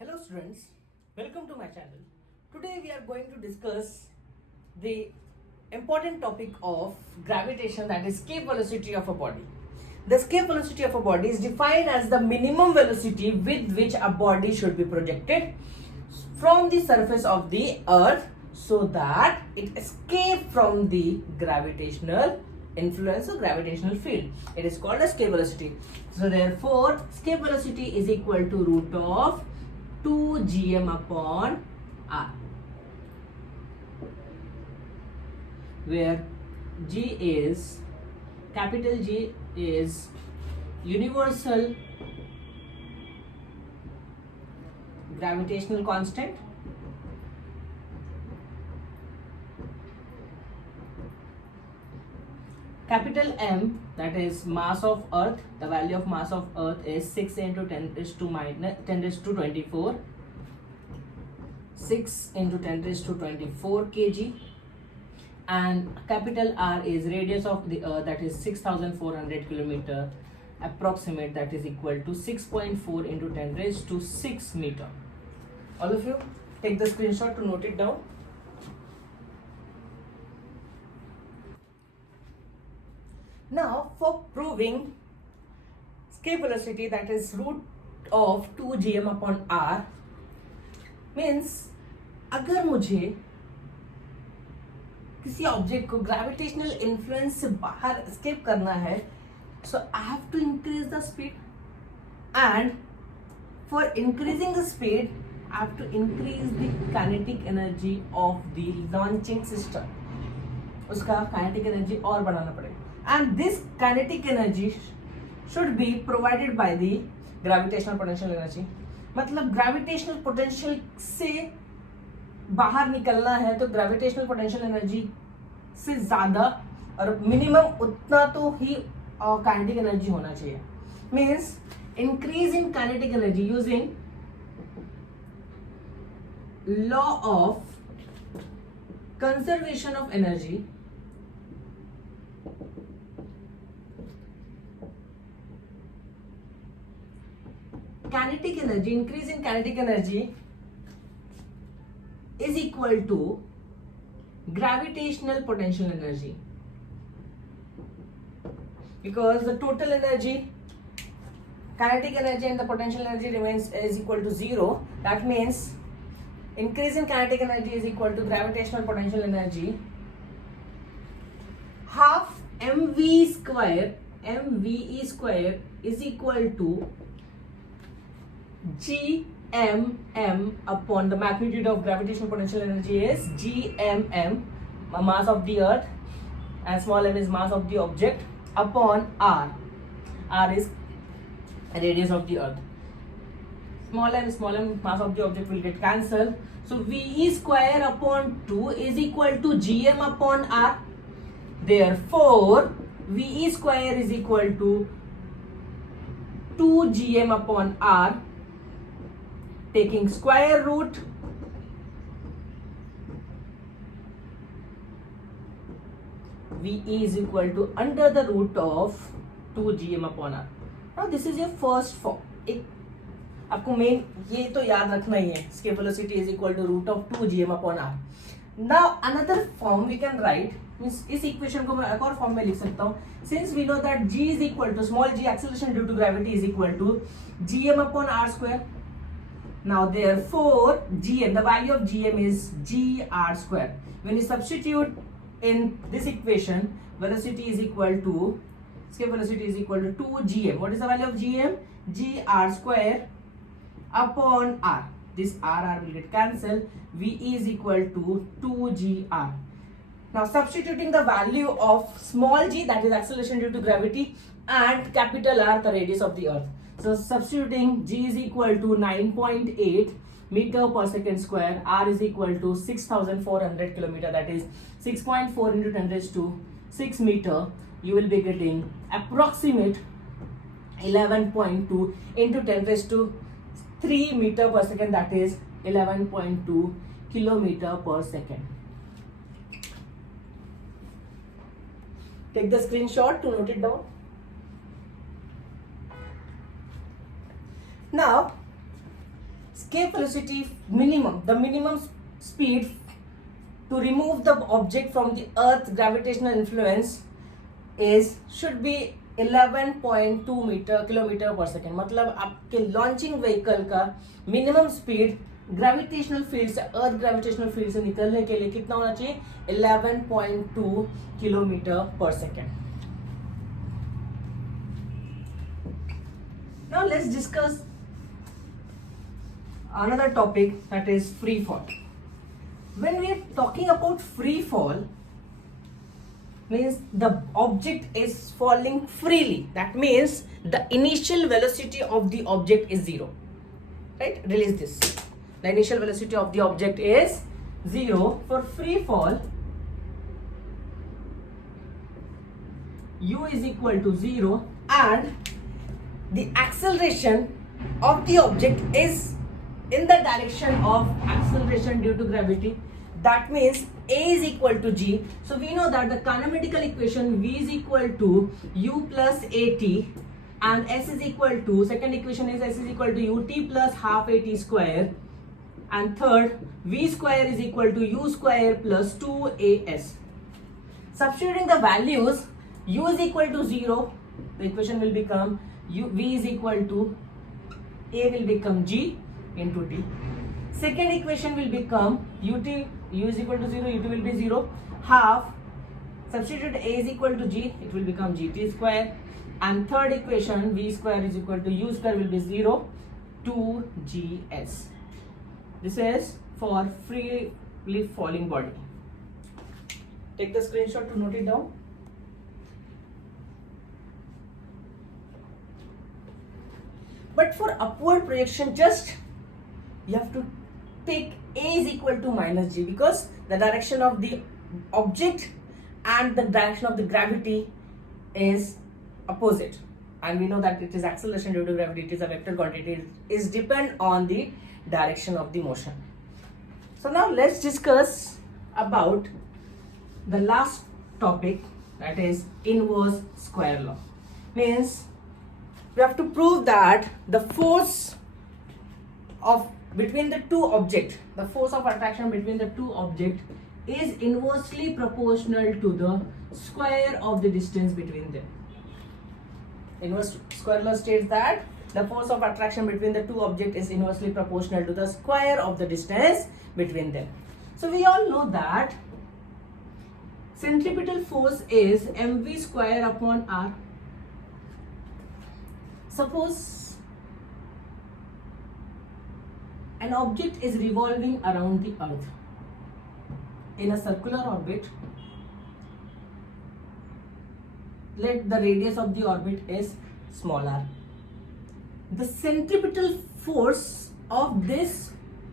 Hello students, welcome to my channel. Today we are going to discuss the important topic of gravitation, that is escape velocity of a body. The escape velocity of a body is defined as the minimum velocity with which a body should be projected from the surface of the earth so that it escape from the gravitational influence or gravitational field. It is called escape velocity. So therefore escape velocity is equal to root of 2 gm upon r, where capital G is universal gravitational constant, capital M, that is mass of earth. The value of mass of earth is 6 into 10 raised to minus 10 raised to 24, 6 into 10 raised to 24 kg, and capital R is radius of the earth, that is 6400 kilometer approximate, that is equal to 6.4 into 10 raised to 6 meter. All of you take the screenshot to note it down. Now for proving escape velocity, that is root of 2 gm upon r, means अगर मुझे किसी object को gravitational influence से बाहर escape करना है, so I have to increase the speed, and for increasing the speed I have to increase the kinetic energy of the launching system. उसका kinetic energy और बढ़ाना पड़ेगा, and this kinetic energy should be provided by the gravitational potential energy. मतलब gravitational potential से बाहर निकलना है तो gravitational potential energy से ज़्यादा और minimum उतना तो ही kinetic energy होना चाहिए. Means increase in kinetic energy using law of conservation of energy kinetic energy, increase in kinetic energy is equal to gravitational potential energy, because the total energy, kinetic energy and the potential energy remains is equal to 0. That means increase in kinetic energy is equal to gravitational potential energy half mve square is equal to gmm upon the magnitude of gravitational potential energy is gmm, mass of the earth, and small m is mass of the object, upon r is radius of the earth. Small m mass of the object will get cancelled, so ve square upon 2 is equal to gm upon r. Therefore ve square is equal to 2 gm upon r. Taking square root, ve is equal to under the root of 2 gm upon r. Now this is your first form. एक आपको main ये तो याद रखना ही है, escape velocity is equal to root of 2 gm upon r. Now another form we can write, means इस equation को मैं एक और फॉर्म में लिख सकता हूँ. Since we know that g is equal to small g, acceleration due to gravity, is equal to gm upon r square. Now therefore gm, the value of gm is gr square. When you substitute in this equation, velocity is equal to, escape velocity is equal to 2 gm. What is the value of gm? gr square upon r. This r will get cancelled. ve is equal to 2gr. Now substituting the value of small g, that is acceleration due to gravity, and capital R, the radius of the earth. So substituting g is equal to 9.8 meter per second square, r is equal to 6400 kilometer, that is 6.4 into 10 raised to 6 meter. You will be getting approximate 11.2 into 10 raised to 3 meter per second, that is 11.2 kilometer per second. Take the screenshot to note it down. Now escape velocity minimum, the minimum speed to remove the object from the earth's gravitational influence is should be 11.2 kilometre पर second. मतलब आपके launching vehicle का minimum speed gravitational field से, अर्थ gravitational field से निकलने के लिए कितना होना चाहिए? 11.2 किलोमीटर पर second. Now let's discuss another topic, that is free fall. When we are talking about free fall, means the object is falling freely. That means the initial velocity of the object is zero. Right? Release this. The initial velocity of the object is zero. For free fall, u is equal to 0 and the acceleration of the object is in the direction of acceleration due to gravity. That means A is equal to G. So we know that the kinematical equation V is equal to U plus AT and S is equal to, second equation is S is equal to UT plus half AT square, and third V square is equal to U square plus 2AS. Substituting the values, U is equal to 0, the equation will become V is equal to A will become G into T. Second equation will become UT, U is equal to 0, UT will be 0, half, substitute A is equal to G, it will become GT square, and third equation V square is equal to U square will be 0, 2GS. This is for freely falling body. Take the screenshot to note it down. But for upward projection, just you have to take A is equal to minus G, because the direction of the object and the direction of the gravity is opposite, and we know that it is acceleration due to gravity, it is a vector quantity, it is depend on the direction of the motion. So now let's discuss about the last topic, that is inverse square law. Means we have to prove that the force of between the two objects, the force of attraction between the two objects is inversely proportional to the square of the distance between them. Inverse square law states that the force of attraction between the two objects is inversely proportional to the square of the distance between them. So we all know that centripetal force is mv square upon r. Suppose an object is revolving around the earth in a circular orbit. Let the radius of the orbit is small r. The centripetal force of this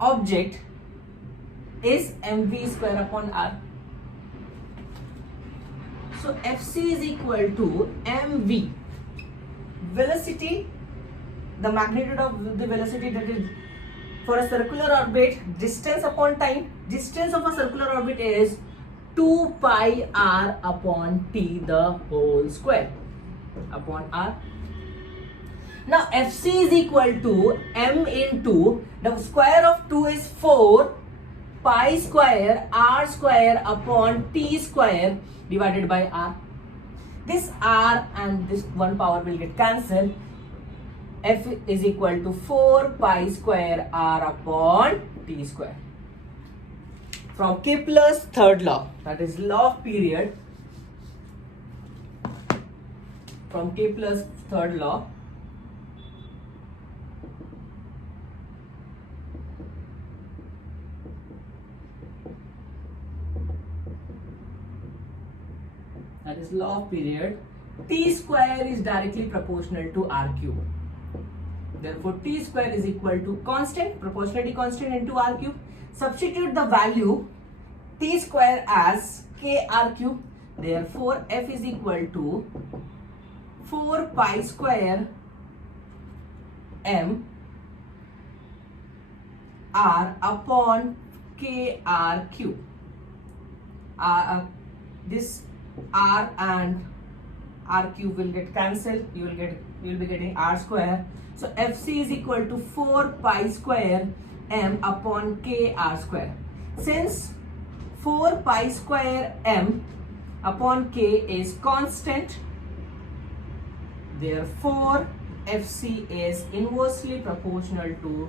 object is mv square upon r. So Fc is equal to mv, velocity, the magnitude of the velocity, that is for a circular orbit, distance upon time. Distance of a circular orbit is 2 pi r upon t the whole square upon r. Now Fc is equal to m into the square of 2 is 4 pi square r square upon t square divided by r. This r and this one power will get cancelled. F is equal to 4 pi square r upon t square. From Kepler's third law, that is law of period, from Kepler's third law, that is law of period, t square is directly proportional to r cube. Therefore, t square is equal to constant, proportionality constant into r cube. Substitute the value t square as k r cube. Therefore, F is equal to 4 pi square m r upon k r cube. This r and r cube will get cancelled, you will be getting r square. So Fc is equal to 4 pi square m upon k r square. Since 4 pi square m upon k is constant, therefore Fc is inversely proportional to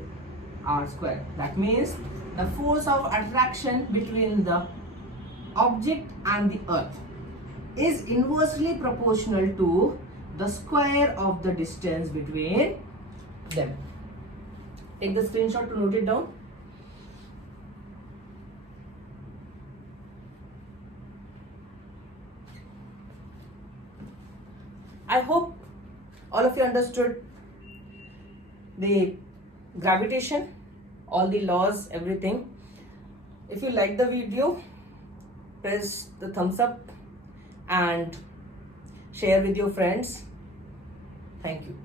r square. That means the force of attraction between the object and the earth is inversely proportional to the square of the distance between them. Take the screenshot to note it down. I hope all of you understood the gravitation, all the laws, everything. If you like the video, press the thumbs up and share with your friends. Thank you.